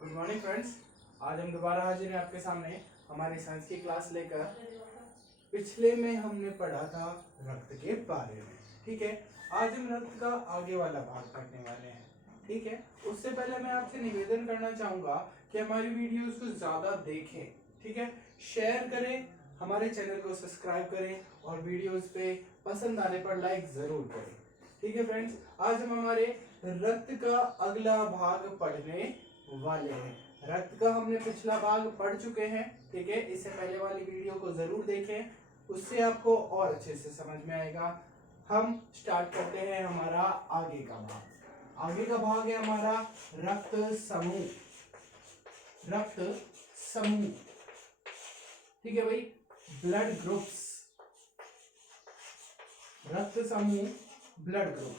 Good morning friends. आज हम दोबारा हाजिर हैं आपके सामने हमारी साइंस की क्लास लेकर। पिछले में हमने पढ़ा था रक्त के बारे में, ठीक है। आज हम रक्त का आगे वाला भाग पढ़ने वाले हैं, ठीक है। उससे पहले मैं आपसे निवेदन करना चाहूंगा कि हमारी वीडियोस को ज्यादा देखें, ठीक है। शेयर करें, हमारे चैनल को सब्सक्राइब करें और वीडियोस पे पसंद आने पर लाइक जरूर करें, ठीक है फ्रेंड्स। आज हम हमारे रक्त का अगला भाग पढ़ने वाले हैं। रक्त का हमने पिछला भाग पढ़ चुके हैं, ठीक है। इससे पहले वाली वीडियो को जरूर देखें, उससे आपको और अच्छे से समझ में आएगा। हम स्टार्ट करते हैं हमारा आगे का भाग। आगे का भाग है हमारा रक्त समूह। रक्त समूह, ठीक है भाई। ब्लड ग्रुप्स, रक्त समूह, ब्लड ग्रुप।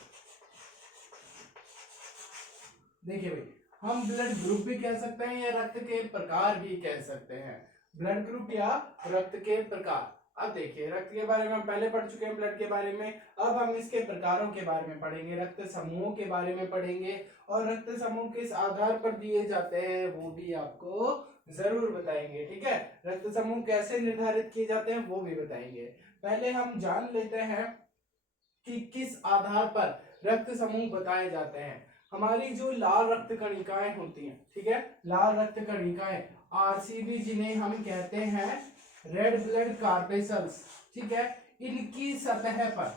देखिए भाई, हम ब्लड ग्रुप भी कह सकते हैं या रक्त के प्रकार भी कह सकते हैं। ब्लड ग्रुप या रक्त के प्रकार। अब देखिए, रक्त के बारे में हम पहले पढ़ चुके हैं, ब्लड के बारे में। अब हम इसके प्रकारों के बारे में पढ़ेंगे, रक्त समूहों के बारे में पढ़ेंगे और रक्त समूह किस आधार पर दिए जाते हैं वो भी आपको जरूर बताएंगे, ठीक है। रक्त समूह कैसे निर्धारित किए जाते हैं वो भी बताएंगे। पहले हम जान लेते हैं कि किस आधार पर रक्त समूह बताए जाते हैं। हमारी जो लाल रक्त कणिकाएं होती हैं, ठीक है, लाल रक्त कणिकाएं, आरसीबी जिन्हें हम कहते हैं रेड ब्लड कार्पेसल्स, ठीक है। इनकी सतह पर,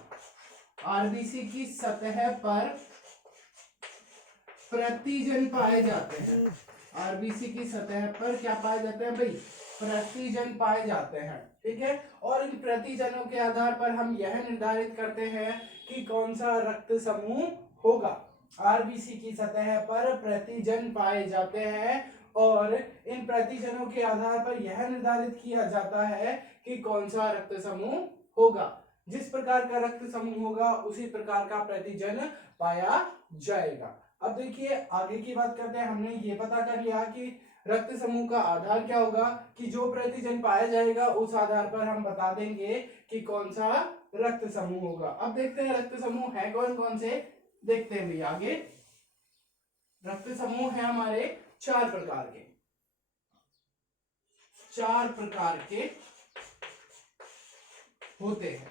आरबीसी की सतह पर प्रतिजन पाए जाते हैं। आरबीसी की सतह पर क्या पाए जाते हैं भाई? प्रतिजन पाए जाते हैं, ठीक है। और इन प्रतिजनों के आधार पर हम यह निर्धारित करते हैं कि कौन सा रक्त समूह होगा। आरबीसी की सतह पर प्रतिजन पाए जाते हैं और इन प्रतिजनों के आधार पर यह निर्धारित किया जाता है कि कौन सा रक्त समूह होगा। जिस प्रकार का रक्त समूह होगा उसी प्रकार का प्रतिजन पाया जाएगा। अब देखिए, आगे की बात करते हैं। हमने ये पता कर लिया कि रक्त समूह का आधार क्या होगा, कि जो प्रतिजन पाया जाएगा उस आधार पर हम बता देंगे कि कौन सा रक्त समूह होगा। अब देखते हैं रक्त समूह है कौन कौन से, देखते हैं भैया आगे। रक्त समूह है हमारे चार प्रकार के, चार प्रकार के होते हैं,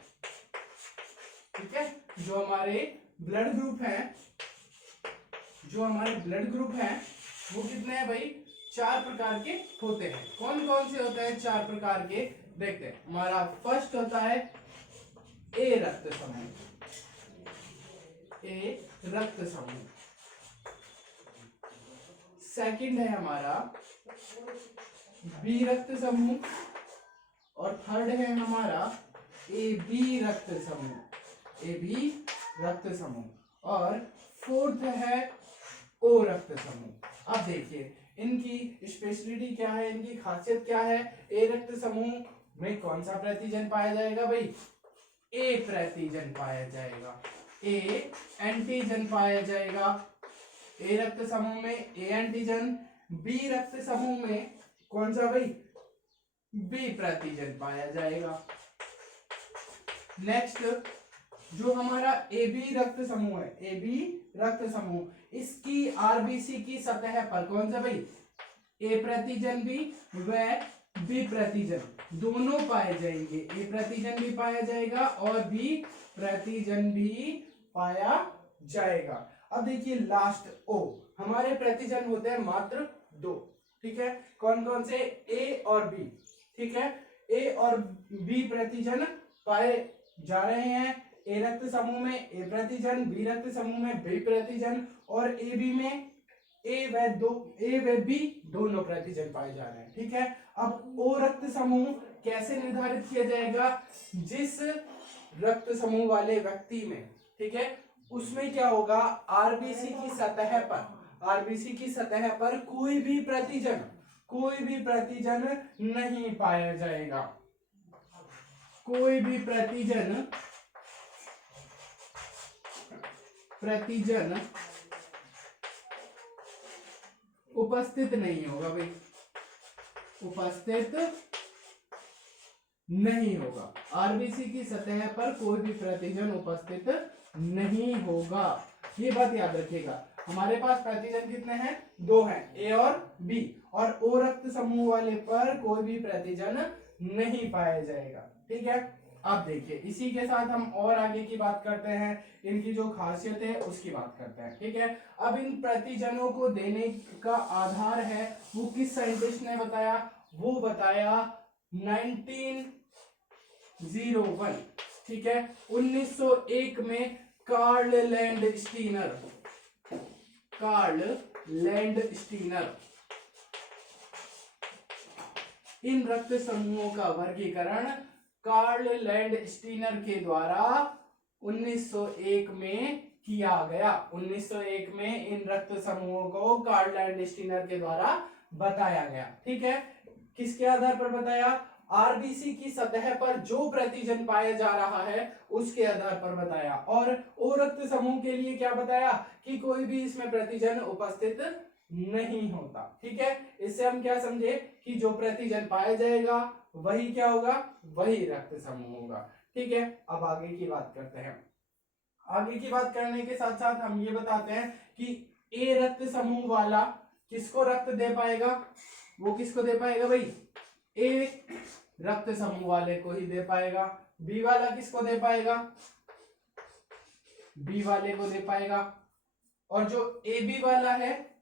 ठीक है। जो हमारे ब्लड ग्रुप हैं, जो हमारे ब्लड ग्रुप हैं वो कितने हैं भाई? चार प्रकार के होते हैं। कौन कौन से होते हैं चार प्रकार के, देखते हैं। हमारा फर्स्ट होता है ए रक्त समूह, ए रक्त समूह। सेकंड है हमारा बी रक्त समूह और थर्ड है हमारा ए बी रक्त समूह, ए बी रक्त समूह और फोर्थ है ओ रक्त समूह। अब देखिए इनकी स्पेशलिटी क्या है, इनकी खासियत क्या है। ए रक्त समूह में कौन सा प्रतिजन पाया जाएगा भाई? ए प्रतिजन पाया जाएगा, ए एंटीजन पाया जाएगा। ए रक्त समूह में ए एंटीजन, बी रक्त समूह में कौन सा भाई? बी प्रतिजन पाया जाएगा। नेक्स्ट जो हमारा ए बी रक्त समूह है, ए बी रक्त समूह, इसकी आरबीसी की सतह पर कौन सा भाई? ए प्रतिजन भी व बी प्रतिजन दोनों पाए जाएंगे। ए प्रतिजन भी पाया जाएगा और बी प्रतिजन भी पाया जाएगा। अब देखिए लास्ट ओ, हमारे प्रतिजन होते हैं मात्र दो, ठीक है। कौन कौन से? ए और बी, ठीक है। ए और बी प्रतिजन पाए जा रहे हैं। ए रक्त समूह में ए प्रतिजन, बी रक्त समूह में बी प्रतिजन और ए बी में ए व बी दोनों प्रतिजन पाए जा रहे हैं, ठीक है। अब ओ रक्त समूह कैसे निर्धारित किया जाएगा? जिस रक्त समूह वाले व्यक्ति में, ठीक है, उसमें क्या होगा? आरबीसी की सतह पर, आरबीसी की सतह पर कोई भी प्रतिजन नहीं पाया जाएगा। कोई भी प्रतिजन उपस्थित नहीं होगा भाई, उपस्थित नहीं होगा। आरबीसी की सतह पर कोई भी प्रतिजन उपस्थित नहीं होगा, ये बात याद रखिएगा। हमारे पास प्रतिजन कितने हैं, 2 हैं, ए और बी, और ओ रक्त समूह वाले पर कोई भी प्रतिजन नहीं पाया जाएगा। ठीक है, अब देखिए इसी के साथ हम और आगे की बात करते हैं, इनकी जो खासियत है उसकी बात करते हैं। ठीक है, अब इन प्रतिजनों को देने का आधार है वो किस साइंटिस्ट ने बताया, वो बताया 1901। ठीक है, 1901 में कार्ल लैंडस्टीनर इन रक्त समूहों का वर्गीकरण कार्ल लैंडस्टीनर के द्वारा 1901 में किया गया। 1901 में इन रक्त समूहों को कार्ल लैंडस्टीनर के द्वारा बताया गया। ठीक है, किसके आधार पर बताया, आरबीसी की सतह पर जो प्रतिजन पाया जा रहा है उसके आधार पर बताया, और ओ रक्त समूह के लिए क्या बताया कि कोई भी इसमें प्रतिजन उपस्थित नहीं होता। ठीक है, इससे हम क्या समझे कि जो प्रतिजन पाया जाएगा वही क्या होगा, वही रक्त समूह होगा। ठीक है, अब आगे की बात करते हैं। आगे की बात करने के साथ साथ हम ये बताते हैं कि ए रक्त समूह वाला किसको रक्त दे पाएगा, वो किसको दे पाएगा भाई, ए रक्त समूह वाले को ही दे पाएगा। बी वाला किसको दे पाएगा, बी वाले को दे पाएगा, और जो ए बी वाला है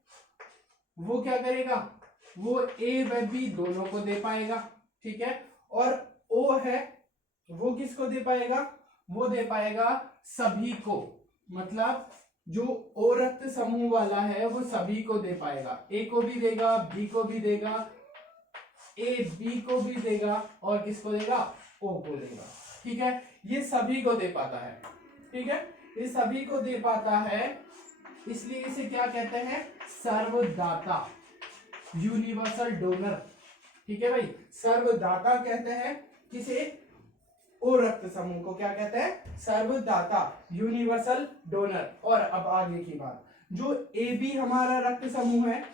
वो क्या करेगा, वो ए व बी दोनों को दे पाएगा। ठीक है, और ओ है वो किसको दे पाएगा, वो दे पाएगा सभी को, मतलब जो ओ रक्त समूह वाला है वो सभी को दे पाएगा, ए को भी देगा, बी को भी देगा, ए बी को भी देगा, और किसको देगा, ओ को देगा। ठीक है, ये सभी को दे पाता है। ठीक है, ये सभी को दे पाता है, इसलिए इसे क्या कहते हैं, सर्वदाता, यूनिवर्सल डोनर। ठीक है भाई, सर्वदाता कहते हैं किसे, ओ रक्त समूह को क्या कहते हैं, सर्वदाता, यूनिवर्सल डोनर। और अब आगे की बात, जो ए बी हमारा रक्त समूह है,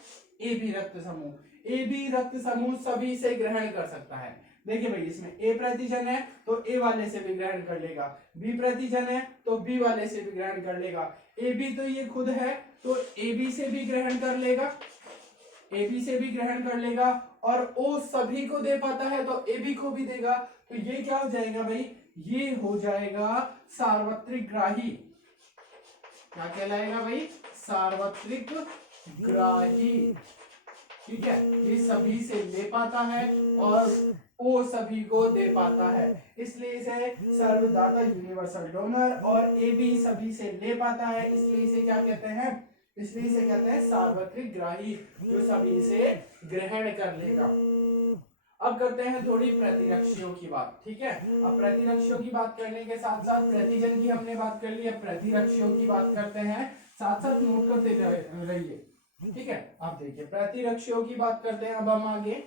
ए बी रक्त समूह, ए बी रक्त समूह सभी से ग्रहण कर सकता है। देखिए भाई, इसमें ए प्रतिजन है तो ए वाले से भी ग्रहण कर लेगा, बी प्रतिजन है तो बी वाले से भी ग्रहण कर लेगा, ए बी तो ये खुद है तो ए बी से भी ग्रहण कर लेगा, ए बी से भी ग्रहण कर लेगा, और ओ सभी को दे पाता है तो ए बी को भी देगा। तो ये क्या हो जाएगा भाई, ये हो जाएगा सार्वत्रिक ग्राही। क्या कहलाएगा भाई, सार्वत्रिक ग्राही। ठीक है, ये सभी से ले पाता है और ओ सभी को दे पाता है, इसलिए इसे सर्वदाता, यूनिवर्सल डोनर, और ए बी सभी से ले पाता है, इसलिए इसे क्या कहते हैं, इसलिए इसे कहते हैं सार्वत्रिक ग्राही, जो सभी से ग्रहण कर लेगा। अब करते हैं थोड़ी प्रतिरक्षियों की बात। ठीक है, अब प्रतिरक्षियों की बात करने के साथ साथ प्रतिजन की हमने बात कर ली, अब प्रतिरक्षियों की बात करते हैं, साथ साथ नोट करते रहिए। ठीक है, अब देखिए प्रतिरक्षियों की बात करते हैं। अब हम आगे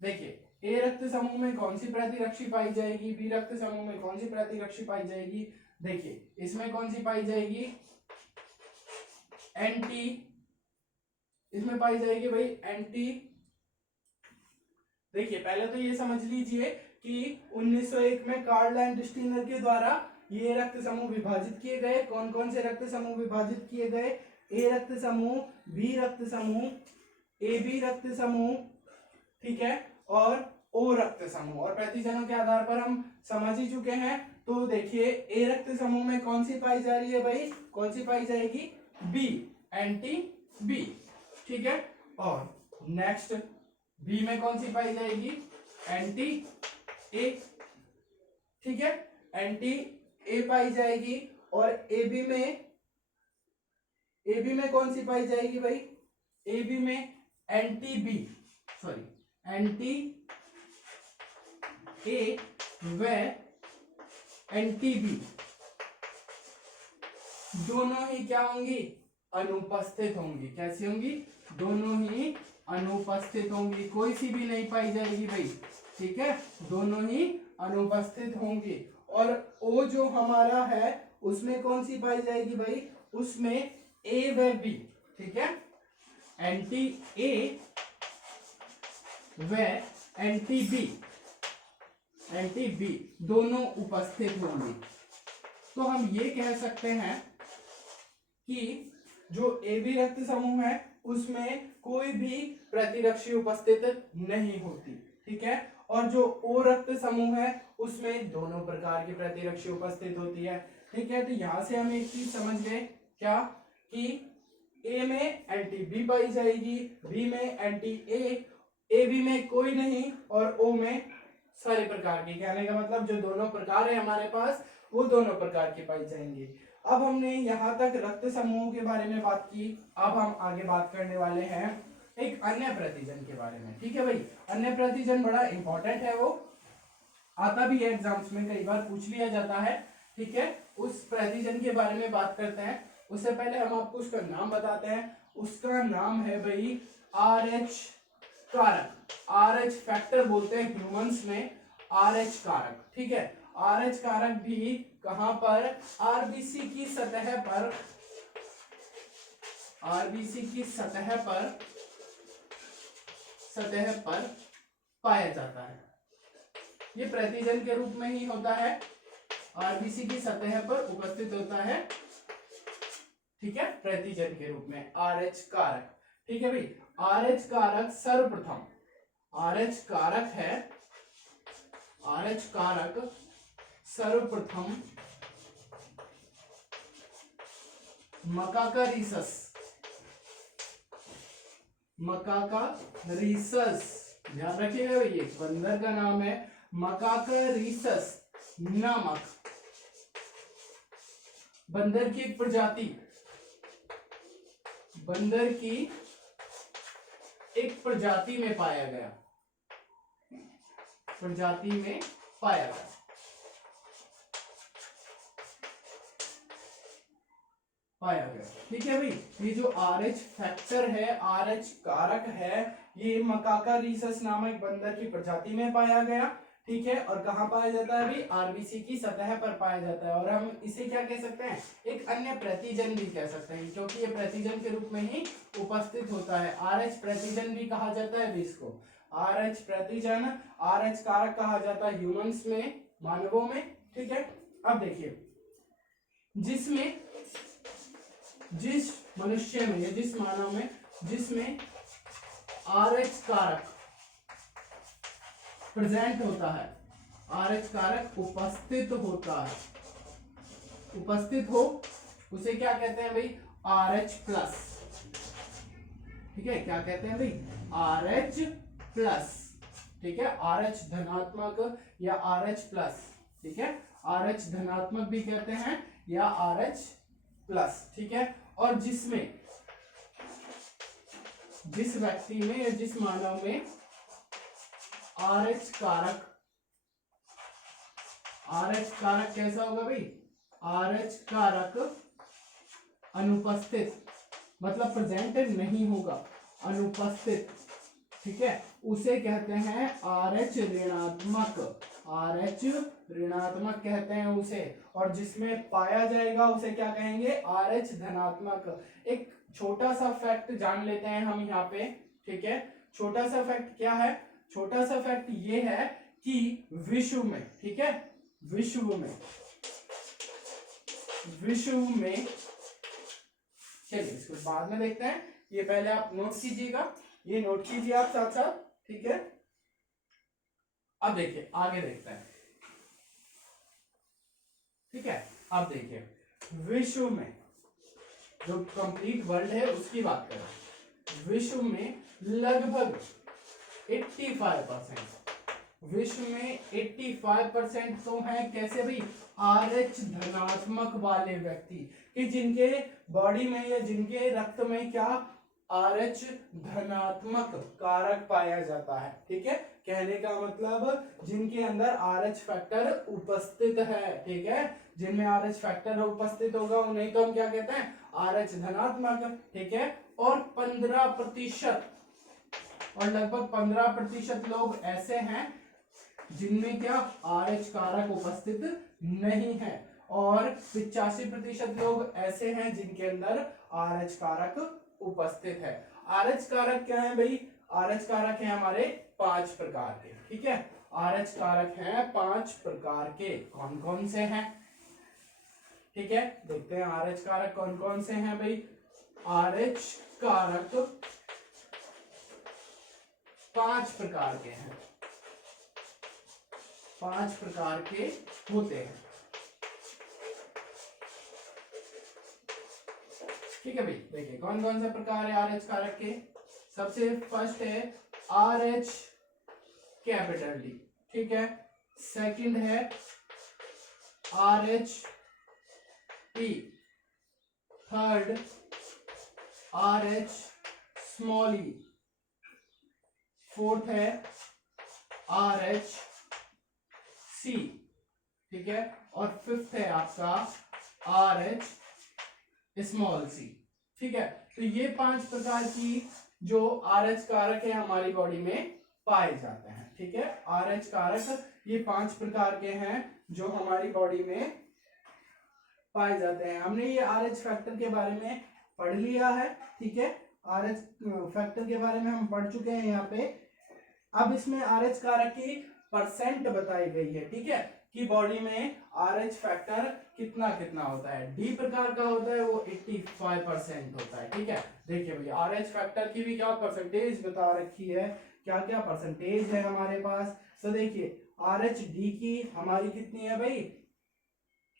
देखिए, ए रक्त समूह में कौन सी प्रतिरक्षी पाई जाएगी, बी रक्त समूह में कौन सी प्रतिरक्षी पाई जाएगी। देखिए इसमें कौन सी पाई जाएगी, एंटी, इसमें पाई जाएगी भाई एंटी। देखिए पहले तो ये समझ लीजिए कि 1901 में कार्ल लैंडस्टीनर के द्वारा ये रक्त समूह विभाजित किए गए। कौन कौन से रक्त समूह विभाजित किए गए, ए रक्त समूह, बी रक्त समूह, ए बी रक्त समूह, ठीक है, और ओ रक्त समूह, और प्रतिजनों के आधार पर हम समझ ही चुके हैं। तो देखिए ए रक्त समूह में कौन सी पाई जा रही है भाई, कौन सी पाई जाएगी, बी, एंटी बी। ठीक है, और नेक्स्ट बी में कौन सी पाई जाएगी, एंटी ए। ठीक है, एंटी ए पाई जाएगी, और ए बी में कौन सी पाई जाएगी भाई, ए बी में anti B, sorry anti A व एंटी बी दोनों ही क्या होंगी, अनुपस्थित होंगी। कैसी होंगी, दोनों ही अनुपस्थित होंगी, कोई सी भी नहीं पाई जाएगी भाई। ठीक है, दोनों ही अनुपस्थित होंगी। और ओ जो हमारा है उसमें कौन सी पाई जाएगी भाई, उसमें ए व बी। ठीक है, एंटी ए व एंटी बी दोनों उपस्थित होंगी। तो हम ये कह सकते हैं कि जो ए बी रक्त समूह है उसमें कोई भी प्रतिरक्षी उपस्थित नहीं होती, ठीक है। और जो ओ रक्त समूह है उसमें दोनों प्रकार की प्रतिरक्षी उपस्थित होती है, ठीक है। तो यहां से हम एक चीज समझ गए क्या, कि ए में एंटी बी पाई जाएगी, बी में एंटी ए बी में कोई नहीं, और ओ में सारे प्रकार की। कहने का मतलब जो दोनों प्रकार है हमारे पास वो दोनों प्रकार की पाई जाएंगी। अब हमने यहाँ तक रक्त समूह के बारे में बात की, अब हम आगे बात करने वाले हैं एक अन्य प्रतिजन के बारे में, ठीक है भाई। अन्य प्रतिजन बड़ा इंपॉर्टेंट है, वो आता भी है एग्जाम्स में, कई बार पूछ लिया जाता है, ठीक है। उस प्रतिजन के बारे में बात करते हैं। उससे पहले हम आपको उसका नाम बताते हैं। उसका नाम है भाई RH कारक। RH फैक्टर बोलते हैं ह्यूमंस में, RH कारक, ठीक है। RH कारक भी कहां पर, आरबीसी की सतह पर, आरबीसी की सतह पर पाया जाता है। ये प्रतिजन के रूप में ही होता है, आरबीसी की सतह पर उपस्थित होता है, ठीक है, प्रतिजन के रूप में RH कारक, ठीक है भाई। RH कारक सर्वप्रथम, RH कारक है, RH कारक सर्वप्रथम मकाकारीसस, मकाकारीसस, ध्यान रखिएगा भाई, ये बंदर का नाम है मकाकारीसस नामक बंदर की एक प्रजाति, बंदर की एक प्रजाति में पाया गया, प्रजाति में पाया गया, ठीक है भाई। ये जो RH फैक्टर है, RH कारक है, ये मकाकारीसस नामक बंदर की प्रजाति में पाया गया, ठीक है। और कहां पाया जाता है भाई, आरबीसी की सतह पर पाया जाता है। और हम इसे क्या कह सकते हैं, एक अन्य प्रतिजन भी कह सकते हैं, क्योंकि ये प्रतिजन के रूप में ही उपस्थित होता है। RH प्रतिजन भी कहा जाता है भी इसको, RH प्रतिजन, RH कारक कहा जाता है ह्यूमंस में, मानवों में, ठीक है। अब देखिए, जिसमें, जिस मनुष्य में या जिस मानव में जिसमें RH कारक प्रेजेंट होता है, RH कारक उपस्थित होता है, उपस्थित हो, उसे क्या कहते हैं भाई, RH प्लस, ठीक है। क्या कहते हैं भाई, RH प्लस, ठीक है। RH धनात्मक या RH प्लस, ठीक है। RH धनात्मक भी कहते हैं या RH प्लस, ठीक है। और जिसमें, जिस व्यक्ति में या जिस मानव में RH कारक, RH कारक कैसा होगा भाई, RH कारक अनुपस्थित, मतलब प्रेजेंट नहीं होगा, अनुपस्थित, ठीक है, उसे कहते हैं RH ऋणात्मक, RH ऋणात्मक कहते हैं उसे। और जिसमें पाया जाएगा उसे क्या कहेंगे, RH धनात्मक। एक छोटा सा फैक्ट जान लेते हैं हम यहाँ पे, ठीक है। छोटा सा फैक्ट क्या है, छोटा सा फैक्ट ये है कि विश्व में, ठीक है, विश्व में, विश्व में, चलिए इसको बाद में देखते हैं, ये पहले आप नोट कीजिएगा, ये नोट कीजिए आप साथ साथ, ठीक है। अब देखिए आगे देखते हैं, ठीक है। अब देखिए, विश्व में, जो कंप्लीट वर्ल्ड है उसकी बात करें, विश्व में लगभग 85%, विश्व में 85% तो है कैसे भाई, RH धनात्मक वाले व्यक्ति, कि जिनके बॉडी में या जिनके रक्त में क्या, RH धनात्मक कारक पाया जाता है, ठीक है। कहने का मतलब जिनके अंदर RH फैक्टर उपस्थित है, ठीक है, जिनमें RH फैक्टर उपस्थित होगा उन्हें तो हम क्या कहते हैं, RH धनात्मक, ठीक है। और 15%, और लगभग 15% लोग ऐसे हैं जिनमें क्या, RH कारक उपस्थित नहीं है, और 85% लोग ऐसे हैं जिनके अंदर RH कारक उपस्थित है। RH कारक क्या है भाई, RH कारक है हमारे 5 प्रकार के, ठीक है। RH कारक हैं 5 प्रकार के, कौन कौन से हैं, ठीक है, देखते हैं आर एच कारक कौन कौन से हैं भाई। आर एच कारक 5 प्रकार के हैं, 5 प्रकार के होते हैं। ठीक है भाई, देखिए कौन कौन से प्रकार है आर एच कारक के। सबसे फर्स्ट है आर एच कैपिटल डी, ठीक है। सेकंड है R H P, third R H small E, fourth है आर एच सी, ठीक है, और फिफ्थ है आपका आर एच स्मॉल सी, ठीक है। तो ये 5 प्रकार की जो आर एच कारक है हमारी बॉडी में पाए जाते हैं, ठीक है। आर एच कारक ये 5 प्रकार के हैं जो हमारी बॉडी में पाए जाते हैं। हमने ये आर एच फैक्टर के बारे में पढ़ लिया है, ठीक है। आर एच फैक्टर के बारे में हम पढ़ चुके हैं यहाँ पे। अब इसमें आर एच कारक की परसेंट बताई गई है, ठीक है, कि बॉडी में आर एच फैक्टर कितना कितना होता है। डी प्रकार का होता है वो 85% होता है, ठीक है। देखिए भैया आर एच फैक्टर की भी क्या परसेंटेज बता रखी है, क्या क्या परसेंटेज है हमारे पास। तो देखिए आर एच डी की हमारी कितनी है भाई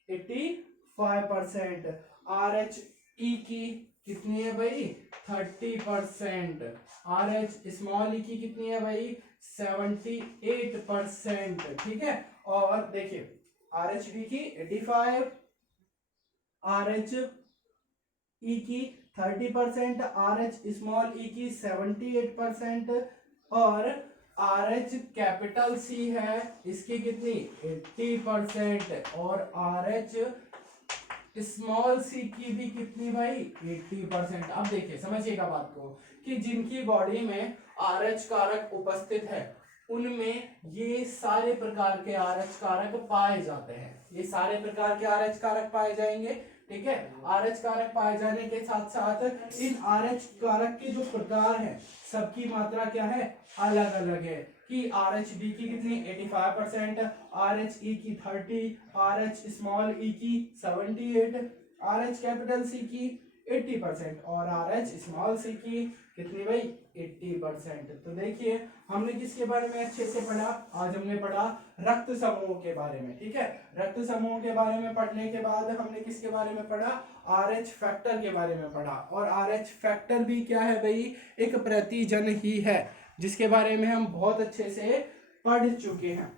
85%। आर एच ई की कितनी है भाई 30%। आर एच स्मॉल ई की कितनी है भाई 78%, ठीक है। और देखिए आर एच डी की 85, आर एच ई की 30%, आर एच स्मॉल ई की 78% और आर एच कैपिटल सी है इसकी कितनी 80% और आर एच स्मॉल सी की भी कितनी भाई 80%। अब देखिए समझिएगा बात को कि जिनकी बॉडी में आर एच कारक उपस्थित है उनमें ये सारे प्रकार के आर एच कारक पाए जाते हैं, ये सारे प्रकार के आर एच कारक पाए जाएंगे, ठीक है। आर एच कारक पाए जाने के साथ साथ इन आर एच कारक के जो प्रकार हैं सबकी मात्रा क्या है अलग अलग है कि आर एच डी की कितनी 85%, आर एच ई की 30, आर एच स्मॉल ई की 78, आर एच कैपिटल सी की 80% और आर एच स्मॉल सी की कितनी भाई 80%। तो देखिए हमने किसके बारे में अच्छे से पढ़ा, आज हमने पढ़ा रक्त समूह के बारे में, ठीक है। रक्त समूह के बारे में पढ़ने के बाद हमने किसके बारे में पढ़ा आर एच फैक्टर के बारे में पढ़ा। और आर एच फैक्टर भी क्या है भाई एक प्रतिजन ही है जिसके बारे में हम बहुत अच्छे से पढ़ चुके हैं,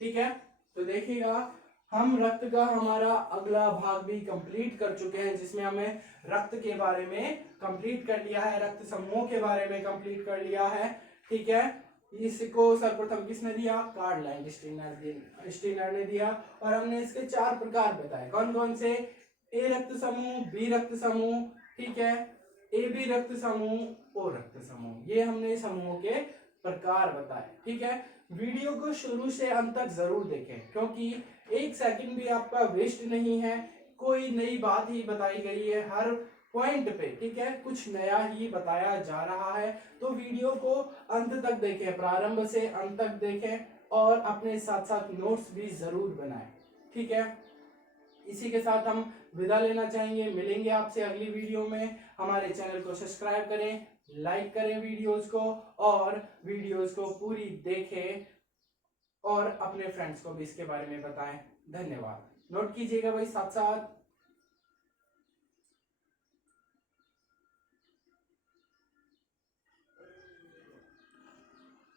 ठीक है। तो देखिएगा हम रक्त का हमारा अगला भाग भी कंप्लीट कर चुके हैं जिसमें हमें रक्त के बारे में कंप्लीट कर लिया है, रक्त समूह के बारे में कंप्लीट कर लिया है, ठीक है। इसको सर्वप्रथम किसने दिया कार्ल लैंग स्टीनर ने दिया और हमने इसके 4 प्रकार बताए कौन कौन से ए रक्त समूह, बी रक्त समूह, ठीक है, ए बी रक्त समूह, ओ रक्त समूह, ये हमने समूहों के प्रकार बताए, ठीक है। वीडियो को शुरू से अंत तक जरूर देखें क्योंकि 1 सेकंड भी आपका वेस्ट नहीं है, कोई नई बात ही बताई गई है हर पॉइंट पे, ठीक है, कुछ नया ही बताया जा रहा है। तो वीडियो को अंत तक देखें, प्रारंभ से अंत तक देखें और अपने साथ साथ नोट्स भी जरूर बनाएं, ठीक है। इसी के साथ हम विदा लेना चाहेंगे, मिलेंगे आपसे अगली वीडियो में। हमारे चैनल को सब्सक्राइब करें, लाइक करें वीडियोस को और वीडियोस को पूरी देखें और अपने फ्रेंड्स को भी इसके बारे में बताएं। धन्यवाद। नोट कीजिएगा भाई साथ साथ